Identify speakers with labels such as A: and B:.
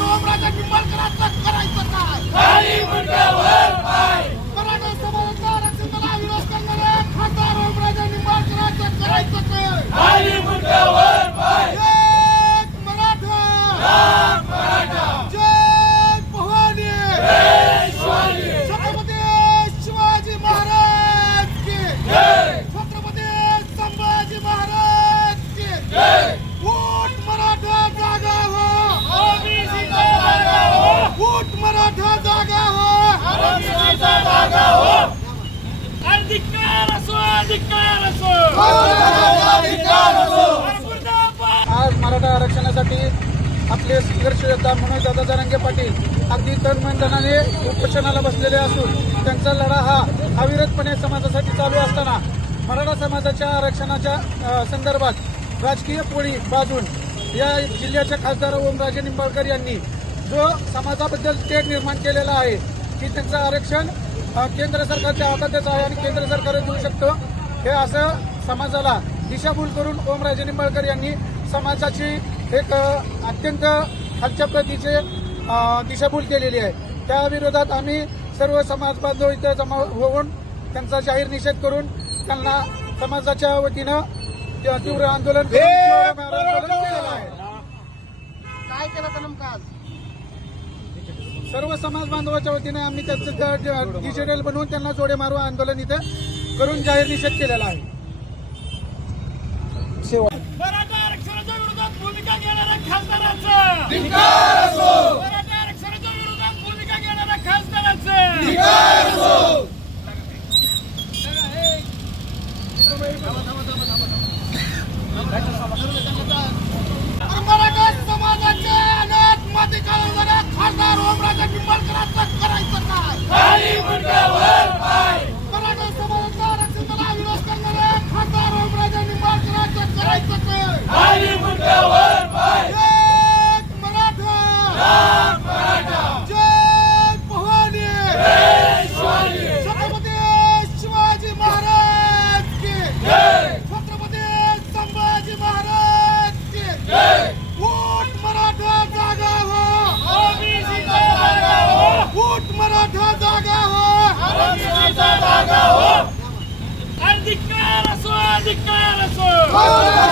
A: ओमराजे पिंपळकरांचा
B: आज मराठा आरक्षणासाठी आपले संघर्ष योद्धा मनोज दादा रंगे पाटील अगदी तनमनधनाने उपोषणाला बसलेले असून त्यांचा लढा हा अविरतपणे समाजासाठी चालू असताना मराठा समाजाच्या आरक्षणाच्या संदर्भात राजकीय पोळी बाजून या जिल्ह्याच्या खासदार ओमराजे निंबाळकर यांनी जो समाजाबद्दल तेढ निर्माण केलेला आहे की त्यांचं आरक्षण केंद्र सरकारच्या हातातच आहे आणि केंद्र सरकारच देऊ शकतं. हे असं समाजाला दिशाभूल करून ओमराजे निंबाळकर यांनी समाजाची एक अत्यंत खालच्या प्रतीचे दिशाभूल केलेली आहे. त्या विरोधात आम्ही सर्व समाज बांधव इथं जमा होऊन त्यांचा जाहीर निषेध करून त्यांना समाजाच्या वतीनं तीव्र आंदोलन
C: काय केलं तर नेमकं आज?
B: सर्व समाज बांधवाच्या वतीने आम्ही त्याचं डिजिटल बनवून त्यांना जोडे मारू आंदोलन इथे करून जाहीर निषेध केलेला आहे
A: मराठा आरक्षणाच्या विरोधात भूमिका घेणाऱ्या खासदाराचं मराठा आरक्षणाच्या विरोधात भूमिका घेणाऱ्या खासदाराचं
C: मराठा खासदार ओमराजे निंबाळकरांचं करायचं काय? Chicanas!